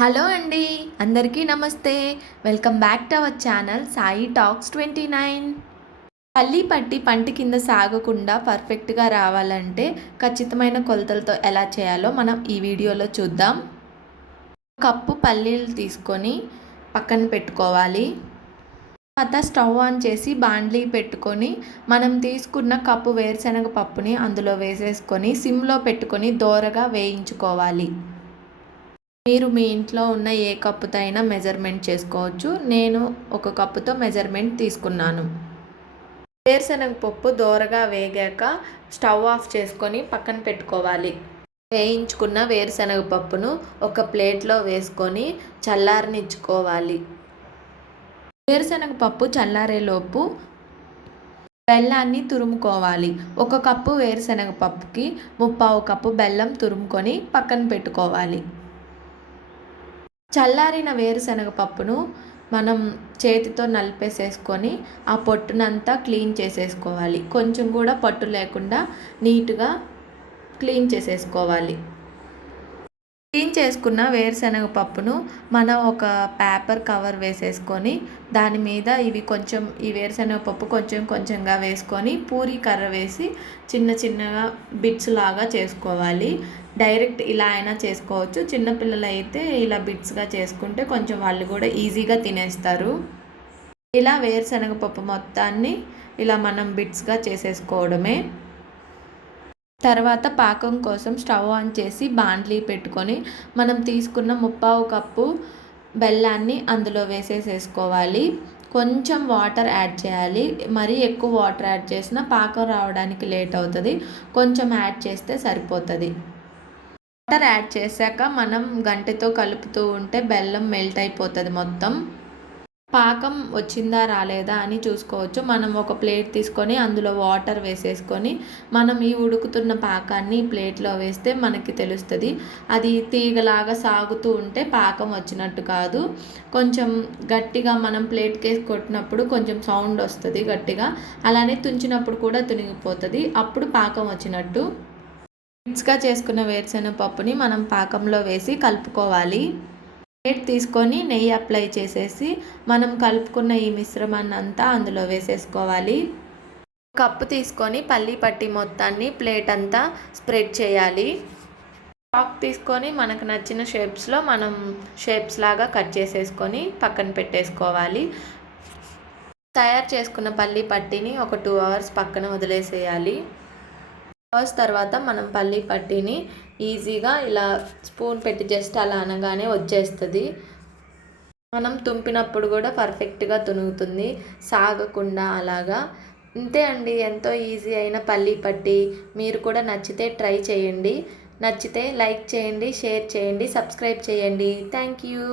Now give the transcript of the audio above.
Hello అండి అందరికీ నమస్తే. Welcome back to our channel Sai talks twenty nine. పల్లి పట్టి పంట కింద సాగకుండా పర్ఫెక్ట్గా రావాలంటే ఖచ్చితమైన కొలతలతో ఎలా చేయాలో మనం ఈ వీడియోలో చూద్దాం. కప్పు పల్లీలు తీసుకొని పక్కన పెట్టుకోవాలి. తర్వాత స్టవ్ ఆన్ చేసి బాండ్లీ పెట్టుకొని మనం తీసుకున్న కప్పు వేరుశనగ పప్పుని అందులో వేసేసుకొని సిమ్లో పెట్టుకొని దోరగా వేయించుకోవాలి. మీరు మీ ఇంట్లో ఉన్న ఏ కప్పుతో అయినా మెజర్మెంట్ చేసుకోవచ్చు. నేను ఒక కప్పుతో మెజర్మెంట్ తీసుకున్నాను. వేరుశనగ పప్పు దోరగా వేగాక స్టవ్ ఆఫ్ చేసుకొని పక్కన పెట్టుకోవాలి. వేయించుకున్న వేరుశనగ పప్పును ఒక ప్లేట్లో వేసుకొని చల్లారనిచ్చుకోవాలి. వేరుశనగ పప్పు చల్లారేలోపు బెల్లాన్ని తురుముకోవాలి. ఒక కప్పు వేరుశనగ పప్పుకి ముప్పావు కప్పు బెల్లం తురుముకొని పక్కన పెట్టుకోవాలి. చల్లారిన వేరుశనగ పప్పును మనం చేతితో నలిపేసేసుకొని ఆ పొట్టునంతా క్లీన్ చేసేసుకోవాలి. కొంచెం కూడా పట్టు లేకుండా నీట్గా క్లీన్ చేసేసుకోవాలి. క్లీన్ చేసుకున్న వేరుశనగ పప్పును మనం ఒక పేపర్ కవర్ వేసేసుకొని దాని మీద ఇవి కొంచెం ఈ వేరుశనగ పప్పు కొంచెం కొంచెంగా వేసుకొని పూరి కర్ర వేసి చిన్న చిన్నగా బిట్స్ లాగా చేసుకోవాలి. డైరెక్ట్ ఇలా అయినా చేసుకోవచ్చు. చిన్నపిల్లలు అయితే ఇలా బిట్స్గా చేసుకుంటే కొంచెం వాళ్ళు కూడా ఈజీగా తినేస్తారు. ఇలా వేరుశనగ పప్పు మొత్తాన్ని ఇలా మనం బిట్స్గా చేసేసుకోవడమే. తర్వాత పాకం కోసం స్టవ్ ఆన్ చేసి బాండ్లీ పెట్టుకొని మనం తీసుకున్న ముప్పావు కప్పు బెల్లాన్ని అందులో వేసేసేసుకోవాలి. కొంచెం వాటర్ యాడ్ చేయాలి. మరీ ఎక్కువ వాటర్ యాడ్ చేసినా పాకం రావడానికి లేట్ అవుతుంది. కొంచెం యాడ్ చేస్తే సరిపోతుంది. వాటర్ యాడ్ చేశాక మనం గంటతో కలుపుతూ ఉంటే బెల్లం మెల్ట్ అయిపోతుంది మొత్తం. పాకం వచ్చిందా రాలేదా అని చూసుకోవచ్చు. మనం ఒక ప్లేట్ తీసుకొని అందులో వాటర్ వేసేసుకొని మనం ఈ ఉడుకుతున్న పాకాన్ని ప్లేట్లో వేస్తే మనకి తెలుస్తుంది. అది తీగలాగా సాగుతూ ఉంటే పాకం వచ్చినట్టు కాదు. కొంచెం గట్టిగా మనం ప్లేట్ వేసి కొట్టినప్పుడు కొంచెం సౌండ్ వస్తుంది గట్టిగా. అలానే తుంచినప్పుడు కూడా తునిగిపోతుంది. అప్పుడు పాకం వచ్చినట్టు. మిక్స్గా చేసుకున్న వేరుశెనగ పప్పుని మనం పాకంలో వేసి కలుపుకోవాలి. ప్లేట్ తీసుకొని నెయ్యి అప్లై చేసేసి మనం కలుపుకున్న ఈ మిశ్రమాన్ని అంతా అందులో వేసేసుకోవాలి. కప్పు తీసుకొని పల్లి పట్టి మొత్తాన్ని ప్లేట్ అంతా స్ప్రెడ్ చేయాలి. చాక్ తీసుకొని మనకు నచ్చిన షేప్స్లో మనం షేప్స్ లాగా కట్ చేసేసుకొని పక్కన పెట్టేసుకోవాలి. తయారు చేసుకున్న పల్లి పట్టిని ఒక టూ అవర్స్ పక్కన వదిలేసేయాలి. అవర్స్ తర్వాత మనం పల్లి పట్టిని ఈజీగా ఇలా స్పూన్ పెట్టి జస్ట్ అలా అనగానే వచ్చేస్తుంది. మనం తుంపినప్పుడు కూడా పర్ఫెక్ట్గా తునుగుతుంది. సాగకుండా అలాగా. అంతే అండి. ఎంతో ఈజీ అయిన పల్లి పట్టి. మీరు కూడా నచ్చితే ట్రై చేయండి. నచ్చితే లైక్ చేయండి షేర్ చేయండి సబ్స్క్రైబ్ చేయండి. Thank you.